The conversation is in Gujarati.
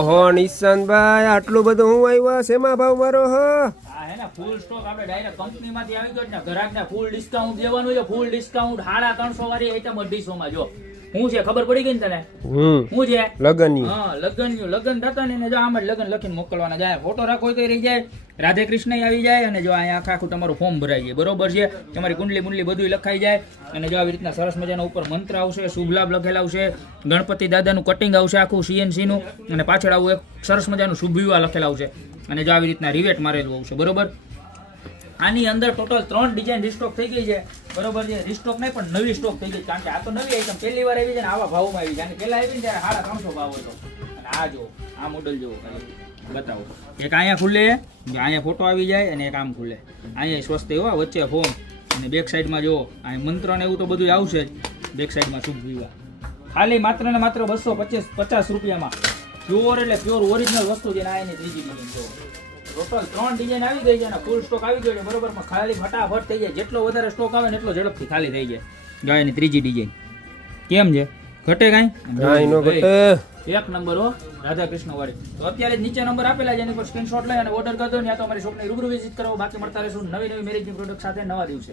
ઓહો નિશાંતભાઈ આટલું બધું હું આવ્યા શેમાં ભાવ મારો હો ફૂલ સ્ટોક આપણે ડાયરેક્ટ કંપની માંથી આવી ગયો ને ગ્રાહકને ફૂલ ડિસ્કાઉન્ટ દેવાનું છે ફૂલ ડિસ્કાઉન્ટ 350 વાળી આઈટમ 250 માં જો શું છે ખબર પડી ગઈ ને તને શું છે લગનની હા લગન થતા ને જો આમ જ લગન લખીને મોકલવાના જાય ફોટો રાખો તો રહી જાય રાધે કૃષ્ણ આવી જાય અને જો અહીંયા આખું તમારું ફોર્મ ભરાઈ જાય બરોબર છે તમારી કુંડલી મુંડલી બધું લખાઈ જાય અને જો આવી રીતના સરસ મજાના ઉપર મંત્ર આવશે શુભ લાભ લખેલા આવશે ગણપતિ દાદાનું કટિંગ આવશે આખું સીએનસી નું અને પાછળ આવું એક સરસ મજાનું શુભ વિવાહ લખેલા આવશે અને જો આવી રીતના રિવેટ મારેલું આવશે બરોબર આની અંદર ટોટલ 3 ડિઝાઇન રીસ્ટોક થઈ ગઈ છે બરોબર છે રીસ્ટોક નહીં પણ નવી સ્ટોક થઈ ગઈ કારણ કે આ તો નવી આઈટમ પહેલી વાર આવી છે ને આવા ભાવમાં આવી છે અને પહેલા આવી ને ત્યારે 350 ભાવ હતો અને આ જો આ મોડલ જો બતાવો એક અહીંયા ખુલે અહીંયા ફોટો આવી જાય અને એક આમ ખુલે અહીંયા સ્વસ્થ એવા વચ્ચે ફોર્મ અને બેક સાઈડમાં જો અહીં મંત્ર ને એવું તો બધું આવશે જ બેક સાઈડમાં શુભ વિવાહ ખાલી માત્ર ને માત્ર 250 રૂપિયામાં પ્યોર એટલે પ્યોર ઓરિજિનલ વસ્તુ છે ને આ એની ત્રીજી ડિઝાઇન જો ટોટલ 3 ડિઝાઇન આવી ગઈ છે અને ફૂલ સ્ટોક આવી ગયો છે બરોબર પણ ખાલી ફટાફટ થઈ જાય જેટલો વધારે સ્ટોક આવે ને એટલો ઝડપથી ખાલી થઈ જાય ગાયની ત્રીજી ડિઝાઇન કેમ છે ઘટે કાંઈ નો ઘટે એક નંબર હો રાધા કૃષ્ણ વાળી તો અત્યારે જ નીચે નંબર આપેલા છે એની પર સ્ક્રીનશોટ લઈ અને ઓર્ડર કરી દો ને તો અમારી શોપની રૂબરૂ વિઝિટ કરો બાકી મળતા રહેશું નવી મેરેજની પ્રોડક્ટ સાથે નવા દિવસે